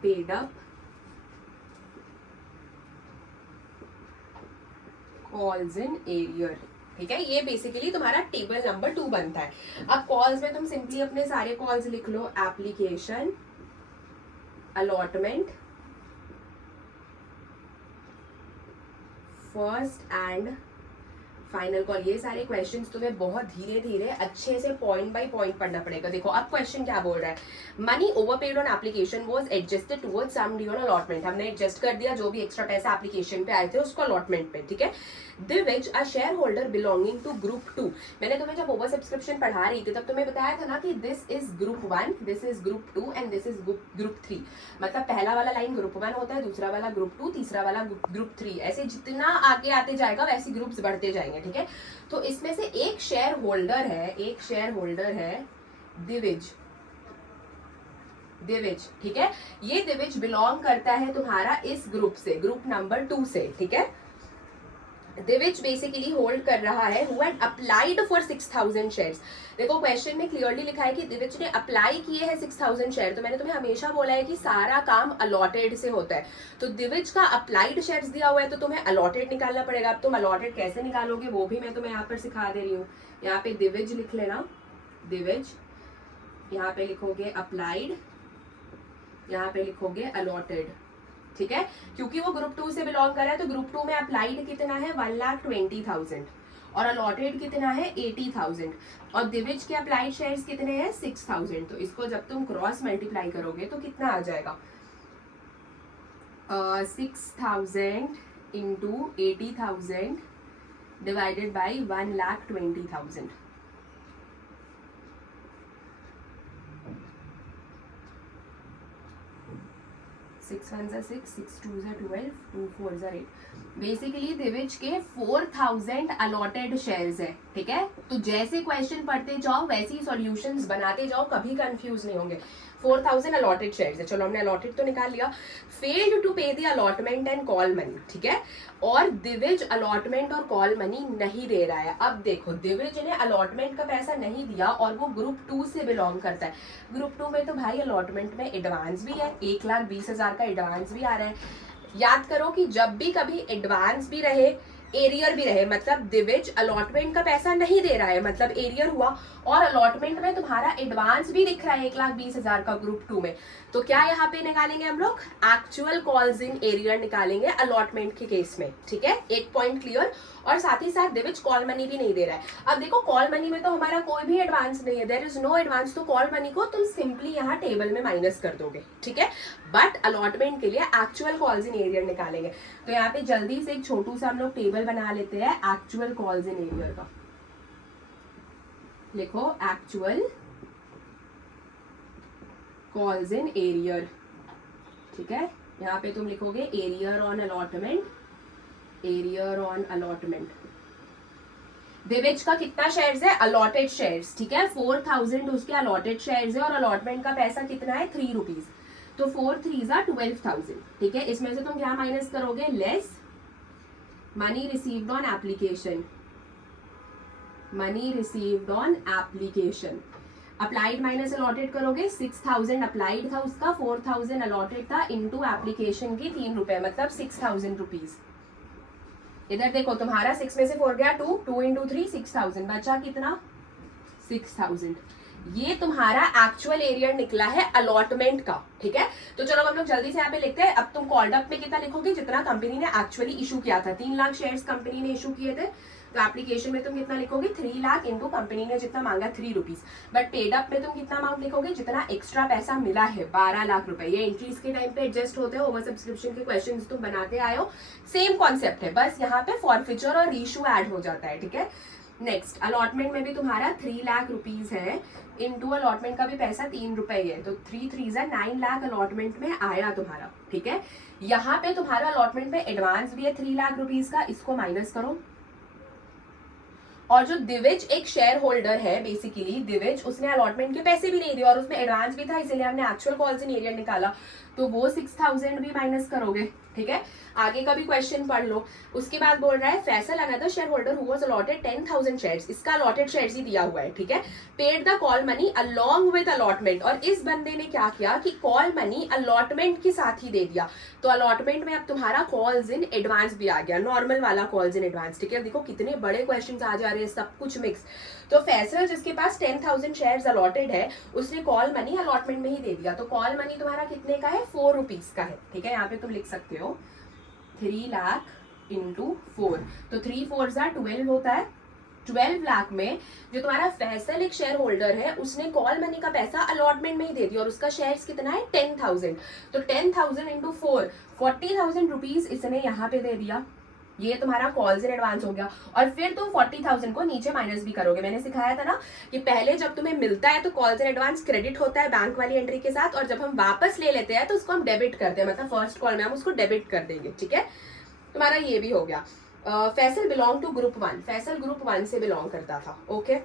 paid up, calls in arrear. ठीक है, ये बेसिकली तुम्हारा टेबल नंबर 2 बनता है। अब कॉल्स में तुम सिंपली अपने सारे कॉल्स लिख लो, application, allotment, first and final call, ये सारे क्वेश्चंस तुम्हें बहुत धीरे धीरे अच्छे से पॉइंट बाय पॉइंट पढ़ना पड़ेगा। देखो अब क्वेश्चन क्या बोल रहा है, money overpaid on application was adjusted towards sum due on allotment, हमने एडजस्ट कर दिया जो भी एक्स्ट्रा पैसा एप्लीकेशन पे आए थे उसको अलॉटमेंट पे, ठीक है। Divij a share holder belonging to group 2, मैंने तुम्हें जब ओवर सब्सक्रिप्शन पढ़ा रही थी तब तुम्हें बताया था ना कि this is group 1, this is group 2 and this is group 3, मतलब पहला वाला लाइन ग्रुप 1 होता है, दूसरा वाला ग्रुप 2, तीसरा वाला ग्रुप 3, ऐसे जितना आगे आते जाएगा वैसे ग्रुप्स बढ़ते जाएंगे, ठीक है। तो इसमें से एक शेयर होल्डर है दिविज, ठीक है। ये दिविज बिलोंग करता है तुम्हारा इस ग्रुप से, ग्रुप नंबर 2 से, ठीक है। दिविज बेसिकली होल्ड कर रहा है who had applied for 6000 shares. देखो क्वेश्चन में क्लियरली लिखा है कि दिविज ने अप्लाई किए हैं 6000 शेयर, तो मैंने तुम्हें हमेशा बोला है कि सारा काम अलॉटेड से होता है, तो दिविज का अप्लाइड शेयर्स दिया हुआ है तो तुम्हें अलॉटेड निकालना पड़ेगा। अब तुम अलॉटेड कैसे निकालोगे वो भी मैं तुम्हें यहाँ पर सिखा दे रही हूँ। यहाँ पे दिविज लिख लेना, दिविज, यहाँ पे लिखोगे अप्लाइड, यहाँ पे लिखोगे अलॉटेड, ठीक है। क्योंकि वो ग्रुप 2 से बिलोंग कर रहा है तो ग्रुप 2 में अप्लाइड कितना है 1,20,000 और अलॉटेड कितना है 80,000 और दिविज के अप्लाइड शेयर्स कितने हैं 6,000। तो इसको जब तुम क्रॉस मल्टीप्लाई करोगे तो कितना आ जाएगा 6,000 into 80,000 divided by 1,20,000। 6 1 6, 6 2 12, 2 4 8। Basically Divij के 4000 अलॉटेड शेयर्स है, ठीक है। तो जैसे क्वेश्चन पढ़ते जाओ वैसे ही सॉल्यूशंस बनाते जाओ, कभी कंफ्यूज नहीं होंगे। 4000 अलॉटेड शेयर्स है, चलो हमने अलॉटेड तो निकाल लिया। Failed to pay the allotment and call money, ठीक है। और दिविज अलॉटमेंट और कॉल मनी नहीं दे रहा है। अब देखो दिविज ने अलॉटमेंट का पैसा नहीं दिया और वो ग्रुप 2 से बिलोंग करता है। ग्रुप 2 में तो भाई अलॉटमेंट में एडवांस भी है, 1,20,000 का एडवांस भी आ रहा है। याद करो कि जब भी कभी एडवांस भी रहे एरियर भी रहे, मतलब दिविज अलॉटमेंट का पैसा नहीं दे रहा है, मतलब एरियर हुआ और अलॉटमेंट में तुम्हारा एडवांस भी दिख रहा है 1,20,000 का ग्रुप 2 में, तो क्या यहाँ पे निकालेंगे हम लोग एक्चुअल कॉल्स इन एरियर निकालेंगे अलॉटमेंट के केस में, ठीक है। एक पॉइंट क्लियर। और साथ ही साथ दिविज कॉल मनी भी नहीं दे रहा है। अब देखो कॉल मनी में तो हमारा कोई भी एडवांस नहीं है, देयर इज नो एडवांस, तो कॉल मनी को तुम सिंपली यहाँ टेबल में माइनस कर दोगे, ठीक है। बट अलॉटमेंट के लिए एक्चुअल कॉल्स इन एरियर निकालेंगे, तो यहाँ पे जल्दी से एक छोटू सा हम लोग टेबल बना लेते हैं एक्चुअल कॉल्स इन एरियर का। लिखो एक्चुअल कॉल्स इन एरियर, ठीक है। यहाँ पे तुम लिखोगे arrear on allotment, arrear on allotment. Divij का कितना शेयर्स है अलॉटेड शेयर्स, ठीक है। 4000 उसके अलॉटेड शेयर्स है और अलॉटमेंट का पैसा कितना है 3 रुपीज, तो 4 3 12,000, ठीक है। इसमें से तुम क्या माइनस करोगे less money received on application, money received on application. Applied minus allotted करोगे, 6,000 अप्लाइड था उसका, 4,000 अलॉटेड था, इनटू एप्लीकेशन की 3 रुपए, मतलब 6,000 रुपीज। इधर देखो तुम्हारा 6 में से 4 गया 2, 2 इंटू 3 6,000, बचा कितना 6,000। ये तुम्हारा एक्चुअल एरियर निकला है अलॉटमेंट का, ठीक है। तो चलो हम लोग जल्दी से यहाँ पे लिखते हैं। अब तुम कॉल्ड अप में कितना लिखोगे जितना कंपनी ने एक्चुअली इशू किया था, 3 लाख शेयर्स कंपनी ने इशू किए थे, तो एप्लीकेशन में तुम कितना लिखोगे 3 लाख इंटू कंपनी ने जितना मांगा 3 रुपीज। बट पेड अप में तुम कितना अमाउंट लिखोगे जितना एक्स्ट्रा पैसा मिला है 12 लाख रुपए। ये एंट्रीज के टाइम पे एडजस्ट होते हैं, ओवर सब्सक्रिप्शन के क्वेश्चन तुम बनाते आए हो, सेम कॉन्सेप्ट है, बस यहाँ पे फॉरफिचर और रीशू ऐड हो जाता है, ठीक है। नेक्स्ट अलॉटमेंट में भी तुम्हारा 3 लाख रुपीज है, इनटू अलॉटमेंट का भी पैसा 3 रुपए है, तो 3 3 9 लाख अलॉटमेंट में आया तुम्हारा, ठीक है। यहाँ पे तुम्हारा अलॉटमेंट में एडवांस भी है 3 लाख रुपीज का, इसको माइनस करो। और जो दिविज एक शेयर होल्डर है, बेसिकली दिविज उसने अलॉटमेंट के पैसे भी नहीं दिए और उसमें एडवांस भी था, इसलिए हमने एक्चुअल कॉल्स इन एरियर निकाला, तो वो 6,000 भी माइनस करोगे, ठीक है। आगे का भी क्वेश्चन पढ़ लो। उसके बाद बोल रहा है Faisal another share holder who was allotted 10,000 shares, इसका अलॉटेड शेयर्स ही दिया हुआ है, ठीक है। Paid the call money along with allotment, और इस बंदे ने क्या किया कि कॉल मनी अलॉटमेंट के साथ ही दे दिया, तो अलॉटमेंट में अब तुम्हारा कॉल्स इन एडवांस भी आ गया, नॉर्मल वाला कॉल्स इन एडवांस, ठीक है। देखो कितने बड़े क्वेश्चन आ जा रहे हैं, सब कुछ मिक्स। तो फैसल जिसके पास 10,000 शेयर्स अलॉटेड है उसने कॉल मनी अलॉटमेंट में ही दे दिया, तो कॉल मनी तुम्हारा कितने का है 4 रुपीज का है, ठीक है। यहाँ पे तुम लिख सकते हो 3 लाख इंटू 4, तो 3 4 12 होता है। 12 लाख में जो तुम्हारा फैसल एक शेयर होल्डर है उसने कॉल मनी का पैसा अलॉटमेंट में ही दे दिया और उसका शेयर्स कितना है 10,000, तो 10,000 इंटू 4 40,000 रुपीज इसने यहाँ पे दे दिया। ये तुम्हारा कॉल्स इन एडवांस हो गया। और फिर तुम 40,000 को नीचे माइनस भी करोगे। मैंने सिखाया था ना कि पहले जब तुम्हें मिलता है तो कॉल्स इन एडवांस क्रेडिट होता है बैंक वाली एंट्री के साथ, और जब हम वापस ले लेते हैं तो उसको हम डेबिट करते हैं, मतलब फर्स्ट कॉल में हम उसको डेबिट कर देंगे। ठीक है, तुम्हारा ये भी हो गया। Faisal belong to group 1, Faisal group 1 से बिलोंग करता था। Okay,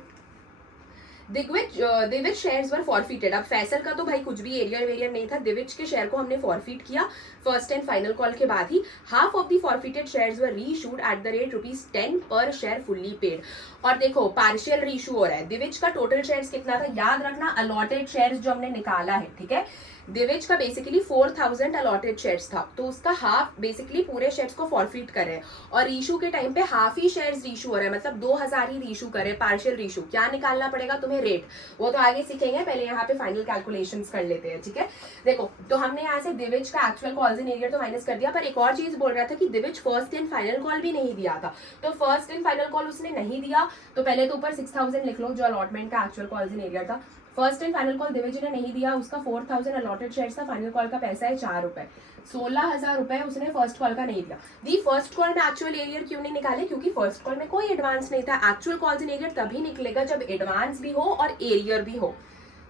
Divij shares were forfeited. अब फैसल का तो भाई कुछ भी एरियर वेरियर नहीं था, दिविज के शेयर को हमने फॉरफिट किया फर्स्ट एंड फाइनल कॉल के बाद ही। Half of the forfeited shares were reissued at the rate ₹10 per share fully paid. और देखो पार्शियल रीइशू हो रहा है। दिविज का टोटल शेयर्स कितना था, याद रखना अलॉटेड शेयर्स जो हमने निकाला है, ठीक है, दिविज का बेसिकली 4,000 अलॉटेड शेयर्स था, तो उसका हाफ बेसिकली पूरे शेयर्स को फॉरफिट कर रहे हैं और रीशू के टाइम पे हाफ ही शेयर्स रीशू हो रहे हैं, मतलब 2,000 ही रीशू करे, पार्शियल रीशू। क्या निकालना पड़ेगा तुम्हें, रेट, वो तो आगे सीखेंगे, पहले यहाँ पे फाइनल कैलकुलेशंस कर लेते हैं। ठीक है, देखो तो हमने यहाँ से दिविज का एक्चुअल कॉल्स इन एरियर तो माइनस कर दिया, पर एक और चीज बोल रहा था कि Divij first and final call भी नहीं दिया था, तो फर्स्ट एंड फाइनल कॉल उसने नहीं दिया, तो पहले तो ऊपर 6,000 लिख लो जो अलॉटमेंट का एक्चुअल कॉल्स इन एरियर था। First and final call Divij ने नहीं दिया, उसका 4,000 अलॉटेड शेयर्स था, फाइनल कॉल का पैसा है 4 रुपए, 16,000 रुपए उसने फर्स्ट कॉल का नहीं दिया। दी फर्स्ट कॉल में एक्चुअल एरियर क्यों नहीं निकाले, क्योंकि फर्स्ट कॉल में कोई एडवांस नहीं था। एक्चुअल कॉल्स इन एरियर तभी निकलेगा जब एडवांस भी हो और एरियर भी हो,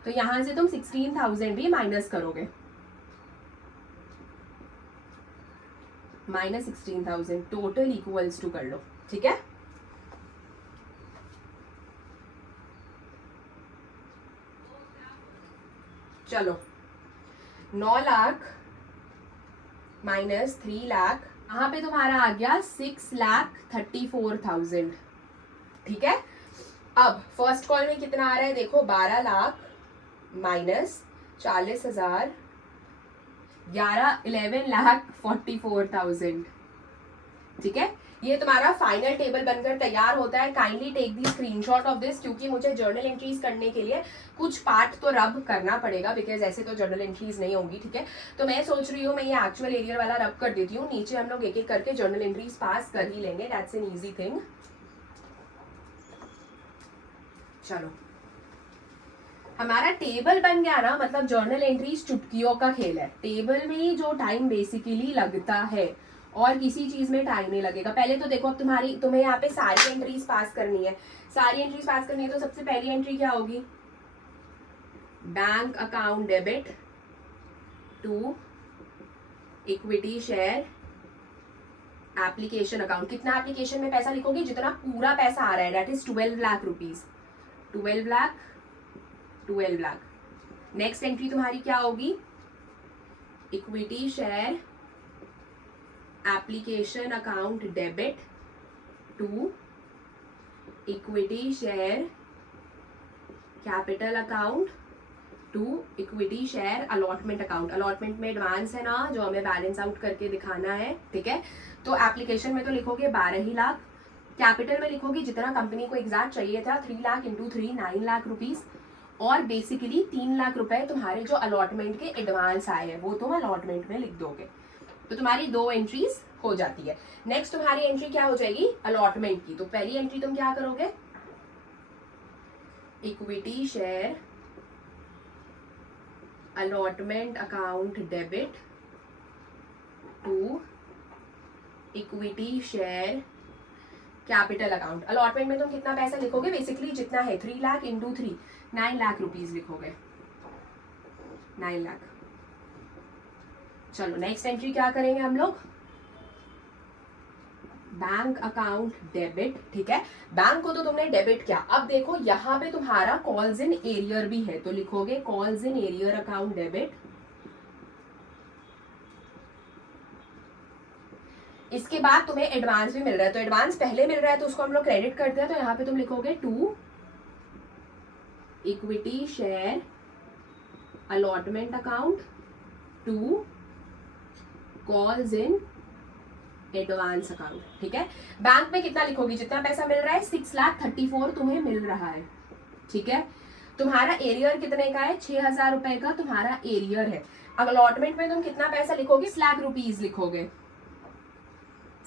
तो यहां से तुम 16,000 भी माइनस करोगे, -16,000 टोटल इक्वल्स टू कर लो। ठीक है, चलो 9 लाख माइनस 3 लाख, यहाँ पे तुम्हारा आ गया 6,34,000। ठीक है, अब फर्स्ट कॉल में कितना आ रहा है देखो, 12 लाख माइनस 40,000, 11,44,000। ठीक है, ये तुम्हारा फाइनल टेबल बनकर तैयार होता है। Kindly take the screenshot of this, क्योंकि मुझे जर्नल एंट्रीज करने के लिए कुछ पार्ट तो रब करना पड़ेगा, बिकॉज ऐसे तो जर्नल एंट्रीज नहीं होंगी। ठीक है, तो मैं सोच रही हूँ मैं ये एक्चुअल एरियर वाला रब कर देती हूँ, नीचे हम लोग एक एक करके जर्नल एंट्रीज पास कर ही लेंगे, दैट्स एन ईजी थिंग। चलो हमारा टेबल बन गया ना, मतलब जर्नल एंट्रीज चुटकियों का खेल है। टेबल में ही जो टाइम बेसिकली लगता है और किसी चीज में टाइम नहीं लगेगा। पहले तो देखो अब तुम्हें यहाँ पे सारी एंट्रीज पास करनी है, सारी एंट्रीज पास करनी है, तो सबसे पहली एंट्री क्या होगी, bank account debit to equity share application account. कितना एप्लीकेशन में पैसा लिखोगे, जितना पूरा पैसा आ रहा है, that is 12 lakh rupees, 12 lakh 12 lakh. Next entry तुम्हारी क्या होगी, equity share application account debit to equity share capital account to equity share allotment account. Allotment में एडवांस है ना, जो हमें बैलेंस आउट करके दिखाना है। ठीक है, तो एप्लीकेशन में तो लिखोगे 12 ही लाख, कैपिटल में लिखोगे जितना कंपनी को एग्जैक्ट चाहिए था 3 लाख इंटू 3 9 लाख रुपीज, और बेसिकली 3 लाख रुपए तुम्हारे जो अलॉटमेंट के एडवांस आए हैं वो तुम अलॉटमेंट में लिख दोगे, तो तुम्हारी 2 एंट्रीज हो जाती है। नेक्स्ट तुम्हारी एंट्री क्या हो जाएगी, अलॉटमेंट की। तो पहली एंट्री तुम क्या करोगे, equity share allotment account debit to equity share capital account. Allotment में तुम कितना पैसा लिखोगे, बेसिकली जितना है 3 लाख इंटू 3 9 लाख रुपीज लिखोगे, 9 लाख। चलो नेक्स्ट एंट्री क्या करेंगे हम लोग, बैंक अकाउंट डेबिट। ठीक है, बैंक को तो तुमने डेबिट किया, अब देखो यहाँ पे तुम्हारा कॉल्स इन एरियर भी है, तो लिखोगे calls in arrear account debit. इसके बाद तुम्हें एडवांस भी मिल रहा है, तो एडवांस पहले मिल रहा है तो उसको हम लोग क्रेडिट करते हैं, तो यहाँ पे तुम लिखोगे to equity share allotment account to calls in advance account. ठीक है, बैंक में कितना लिखोगी, जितना पैसा मिल रहा है 6,34,000 तुम्हें मिल रहा है। ठीक है, तुम्हारा एरियर कितने का है, 6,000 रुपए का तुम्हारा एरियर है। अलॉटमेंट में तुम कितना पैसा लिखोगे, 6 लाख रुपीज लिखोगे,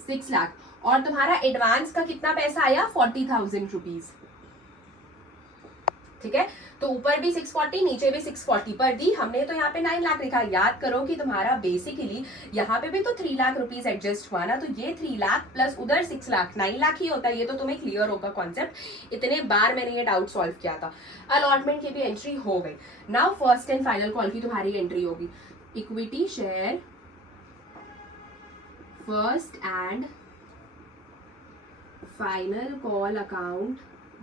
6 लाख, और तुम्हारा एडवांस का कितना पैसा आया 40,000 रुपीज, ठीक है। तो ऊपर भी 640 नीचे भी 640 पर दी हमने, तो यहाँ पे 9 लाख लिखा। याद करो कि तुम्हारा बेसिकली यहाँ पे भी तो 3 लाख रुपीज एडजस्ट हुआ ना, तो ये 3 लाख प्लस उधर 6 लाख 9 लाख ही होता है। ये तो तुम्हें क्लियर होगा कॉन्सेप्ट, इतने बार मैंने ये डाउट सॉल्व किया था। अलॉटमेंट की भी एंट्री हो गई। Now first and final call की तुम्हारी एंट्री होगी, equity share first and final call account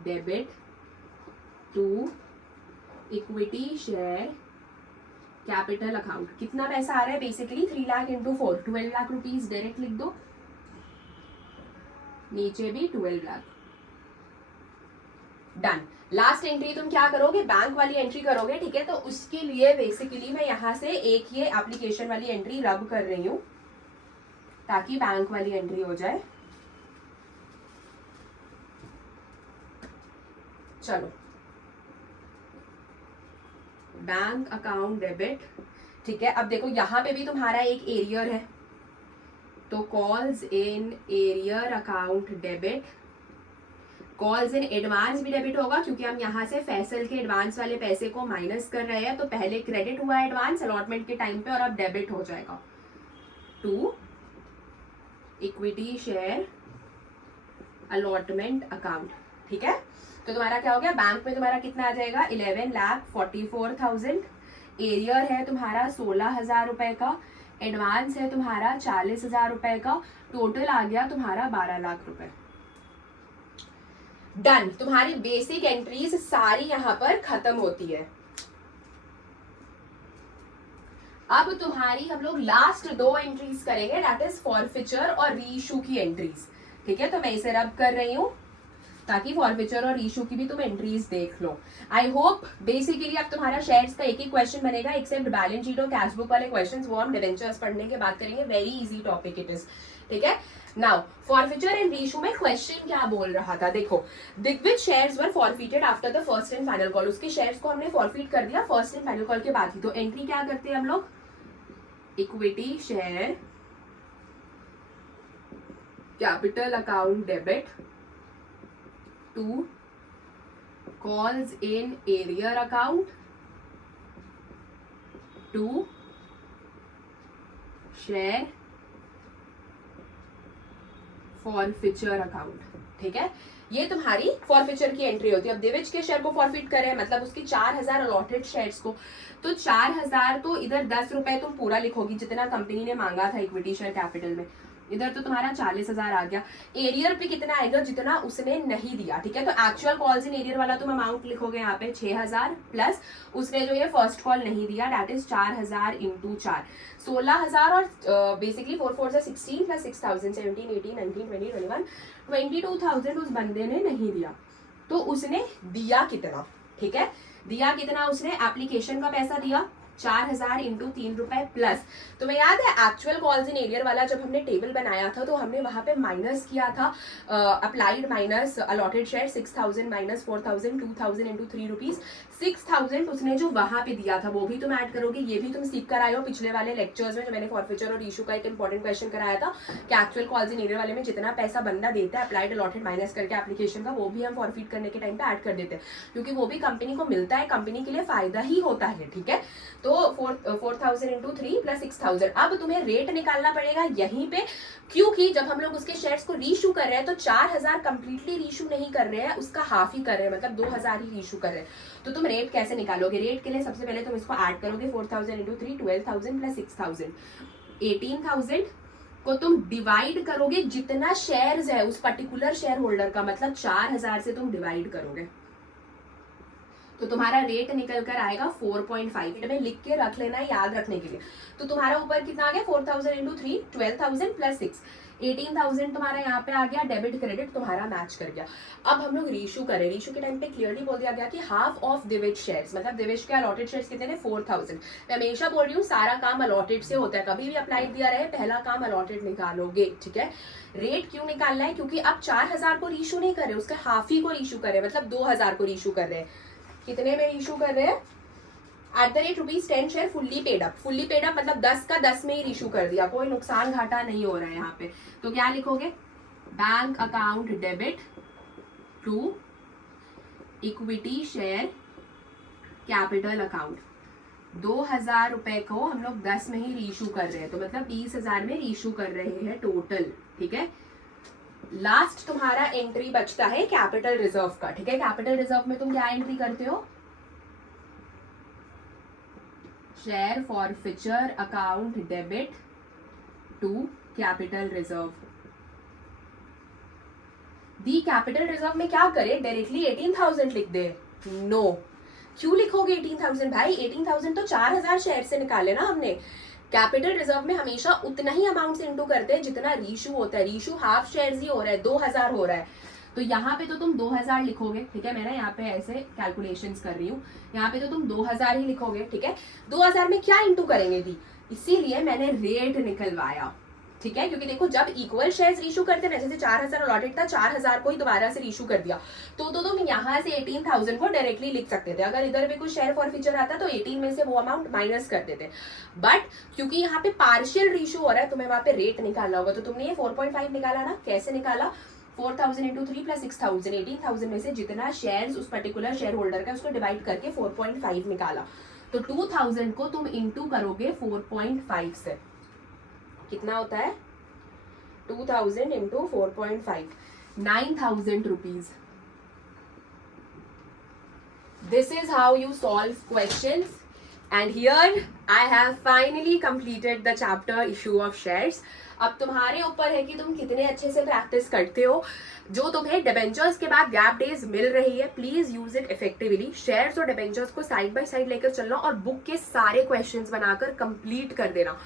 debit to equity share capital account. कितना पैसा आ रहा है basically 3 lakh into 4 12 lakh rupees, direct लिख दो, नीचे भी 12 लाख। डन। लास्ट एंट्री तुम क्या करोगे, बैंक वाली एंट्री करोगे, ठीक है। तो उसके लिए बेसिकली मैं यहां से एक ये एप्लीकेशन वाली एंट्री रब कर रही हूं ताकि बैंक वाली एंट्री हो जाए। चलो, बैंक अकाउंट डेबिट, ठीक है। अब देखो यहाँ पे भी तुम्हारा एक एरियर है, तो calls in arrear account debit, calls in advance भी डेबिट होगा क्योंकि हम यहाँ से फैसल के एडवांस वाले पैसे को माइनस कर रहे हैं। तो पहले क्रेडिट हुआ एडवांस अलॉटमेंट के टाइम पे और अब डेबिट हो जाएगा to equity share allotment account, ठीक है। तो तुम्हारा क्या हो गया, बैंक में तुम्हारा कितना आ जाएगा 11,44,000, एरियर है तुम्हारा 16,000 रुपए का, एडवांस है तुम्हारा 40,000 रुपए का, टोटल आ गया तुम्हारा 12 लाख रुपए। डन। तुम्हारी बेसिक एंट्रीज सारी यहां पर खत्म होती है। अब तुम्हारी हम लोग लास्ट 2 एंट्रीज करेंगे, दैट इज फॉरफिचर और रीइशू की एंट्रीज, ठीक है। तो मैं इसे रब कर रही हूं ताकि फॉरफिचर और इशू की भी तुम एंट्रीज देख लो। आई होप बेसिकली अब तुम्हारा शेयर्स का एक ही क्वेश्चन बनेगा, एक्सेप्ट बैलेंस शीट और कैश बुक वाले क्वेश्चंस, वो हम डिवेंचर्स पढ़ने के बाद करेंगे। Very easy topic it is, ठीक है। नाउ फॉरफिचर एंड रीइशू में क्वेश्चन क्या बोल रहा था, देखो, which shares were forfeited after the first and final call, उसके शेयर्स को हमने फॉरफिट कर दिया फर्स्ट एंड फाइनल कॉल के बाद ही। तो एंट्री क्या करते हैं हम लोग, equity share capital account debit to calls in arrear account to share forfeiture account, ठीक है। ये तुम्हारी फॉरफिचर की एंट्री होती है। अब दिविज के शेयर को फॉरफिट करें मतलब उसकी 4,000 अलॉटेड शेयर्स को, तो 4,000 तो इधर 10 रुपए तुम पूरा लिखोगी जितना कंपनी ने मांगा था इक्विटी शेयर कैपिटल में, इधर तो तुम्हारा 40,000 आ गया। एरियर पे कितना आएगा, जितना उसने नहीं दिया, ठीक है। तो एक्चुअल कॉल्स इन एरियर वाला तुम अमाउंट लिखोगे यहाँ पे 6,000 प्लस उसने जो ये फर्स्ट कॉल नहीं दिया, दैट इज 4,000 इंटू 4 16,000, और बेसिकली 4 4 से 16 प्लस 6,000 17 18 19 20 21 22,000 उस बंदे ने नहीं दिया। तो उसने दिया कितना, ठीक है, दिया कितना उसने, एप्लीकेशन का पैसा दिया 4,000 इंटू 3 रुपए प्लस, तुम्हें याद है एक्चुअल कॉल्स इन एरियर वाला जब हमने टेबल बनाया था तो हमने वहां पे माइनस किया था, applied minus allotted share 6,000 minus 4,000 2,000 into 3 rupees 6,000 उसने जो वहां पे दिया था वो भी तुम ऐड करोगे। ये भी तुम सीख कर आए हो पिछले वाले लेक्चर्स में, जो मैंने फॉरफिचर और इशू का एक इंपॉर्टेंट क्वेश्चन कराया था कि एक्चुअल कॉल्स इन एरियर वाले में जितना पैसा बंदा देता है अप्लाइड अलॉटेड माइनस करके एप्लीकेशन का, वो भी हम फॉरफिट करने के टाइम पे ऐड कर देते हैं क्योंकि वो भी कंपनी को मिलता है, कंपनी के लिए फायदा ही होता है, ठीक है। तो 4,000 इंटू 3 प्लस 6,000। अब तुम्हें रेट निकालना पड़ेगा यहीं पे, क्योंकि जब हम लोग उसके शेयर्स को रीइशू कर रहे हैं तो 4,000 कंप्लीटली रीइशू नहीं कर रहे हैं, उसका हाफ ही कर रहे हैं, मतलब 2,000 ही रीइशू कर रहे हैं। तो तुम रेट कैसे निकालोगे, रेट के लिए सबसे पहले तुम इसको ऐड करोगे 4,000 इंटू 3 12,000 प्लस 6,000 18,000 को तुम डिवाइड करोगे जितना शेयर्स है उस पर्टिकुलर शेयर होल्डर का, मतलब 4,000 से तुम डिवाइड करोगे तो तुम्हारा रेट निकल कर आएगा 4.5। में लिख के रख लेना है याद रखने के लिए। तो तुम्हारा ऊपर कितना आ गया 4,000 इंटू 3 12,000 प्लस 6 18,000 तुम्हारा यहाँ पे आ गया, डेबिट क्रेडिट तुम्हारा मैच कर गया। अब हम लोग रीइशू करें, रीइशू के टाइम पे क्लियरली बोल दिया गया कि हाफ ऑफ दिविज शेयर्स, मतलब दिविज के अलॉटेड शेयर्स कितने थे 4,000। मैं हमेशा बोल रही हूँ सारा काम अलॉटेड से होता है, कभी भी अप्लाइड दिया रहे पहला काम अलॉटेड निकालोगे, ठीक है। रेट क्यों निकालना है, क्योंकि अब 4,000 को रीइशू नहीं कर रहे, उसके हाफ ही को रीइशू कर रहे, मतलब 2,000 को रीइशू कर रहे हैं। कितने में इशू कर रहे हैं, @10 share fully paid up. Fully paid up मतलब 10 का 10 में ही इशू कर दिया, कोई नुकसान घाटा नहीं हो रहा है यहाँ पे। तो क्या लिखोगे, bank account debit to equity share capital account. 2000 रुपए को हम लोग 10 में ही रीइशू कर रहे हैं, तो मतलब 20,000 में रीइशू कर रहे हैं टोटल, ठीक है। लास्ट तुम्हारा एंट्री बचता है कैपिटल रिजर्व का, ठीक है। कैपिटल रिजर्व में तुम क्या एंट्री करते हो, share forfeiture account debit to capital reserve. The capital reserve में क्या करे, डायरेक्टली 18,000 लिख दे, नो। क्यों लिखोगे 18,000 भाई, 18,000 तो 4,000 शेयर से निकाले ना हमने। कैपिटल रिजर्व में हमेशा उतना ही अमाउंट से इंटू करते हैं जितना रीशू होता है। रीशू हाफ शेयर्स ही हो रहा है, 2,000 हो रहा है, तो यहाँ पे तो तुम 2,000 लिखोगे, ठीक है। मैं ना यहाँ पे ऐसे कैलकुलेशंस कर रही हूँ, यहाँ पे तो तुम 2,000 ही लिखोगे, ठीक है। 2,000 में क्या इंटू करेंगे दी, इसीलिए मैंने रेट निकलवाया, ठीक है। क्योंकि देखो जब इक्वल शेयर्स रीशू करते ना, जैसे 4,000 अलॉटेड था, 4,000 को ही दोबारा से रीशू कर दिया, तो तुम यहाँ से 18,000 को डायरेक्टली लिख सकते थे। अगर इधर भी कुछ शेयर फॉर फीचर आता तो 18 में से वो अमाउंट माइनस कर देते, बट क्योंकि यहाँ पे पार्शियल रीशू हो रहा है, तुम्हें वहां पे रेट निकालना होगा। तो तुमने ये 4.5 निकाला ना, कैसे निकाला, 4,000 इंटू 3 प्लस 6,000, 18,000 में से जितना शेयर्स उस पर्टिकुलर शेयर होल्डर का उसको डिवाइड करके 4.5 निकाला। तो 2,000 को तुम इंटू करोगे 4.5 से, कितना होता है, 2,000 into 4.5, 9,000 rupees. This is how you solve questions. And here I have finally completed the chapter issue of shares. अब तुम्हारे ऊपर है कि तुम कितने अच्छे से प्रैक्टिस करते हो। जो तुम्हें डिबेंचर्स के बाद गैप डेज मिल रही है, please use it effectively. Shares और डिबेंचर्स को साइड बाय साइड लेकर चलना और बुक के सारे क्वेश्चंस बनाकर कंप्लीट कर देना।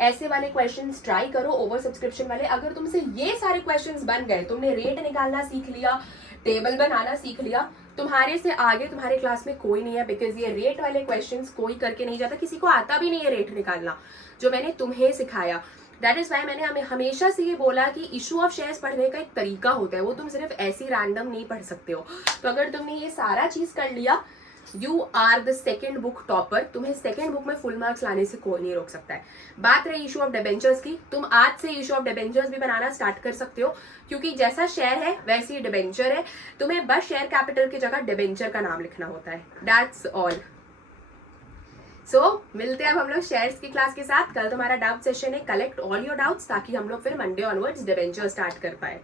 ऐसे वाले क्वेश्चंस ट्राई करो, ओवर सब्सक्रिप्शन वाले। अगर तुमसे ये सारे क्वेश्चंस बन गए, तुमने रेट निकालना सीख लिया, टेबल बनाना सीख लिया, तुम्हारे से आगे तुम्हारे क्लास में कोई नहीं है। बिकॉज ये रेट वाले क्वेश्चंस कोई करके नहीं जाता, किसी को आता भी नहीं है रेट निकालना, जो मैंने तुम्हें सिखाया। दैट इज वाई मैंने हमें हमेशा से ये बोला कि इशू ऑफ शेयर्स पढ़ने का एक तरीका होता है, वो तुम सिर्फ ऐसी रैंडम नहीं पढ़ सकते हो। तो अगर तुमने ये सारा चीज कर लिया, you are the second book topper. तुम्हें सेकेंड बुक में फुल मार्क्स लाने से कोई नहीं रोक सकता है। बात रही इशू ऑफ डिबेंचर्स की, तुम आज से इशू ऑफ डिबेंचर्स भी बनाना स्टार्ट कर सकते हो, क्योंकि जैसा शेयर है वैसी डिबेंचर है। तुम्हें बस शेयर कैपिटल की जगह डिबेंचर का नाम लिखना होता है, दैट्स ऑल। सो मिलते हैं अब हम लोग शेयर्स की क्लास के साथ। कल तुम्हारा डाउट सेशन है, कलेक्ट ऑल योर डाउट्स, ताकि हम लोग फिर मंडे ऑनवर्ड्स डिबेंचर स्टार्ट कर पाए।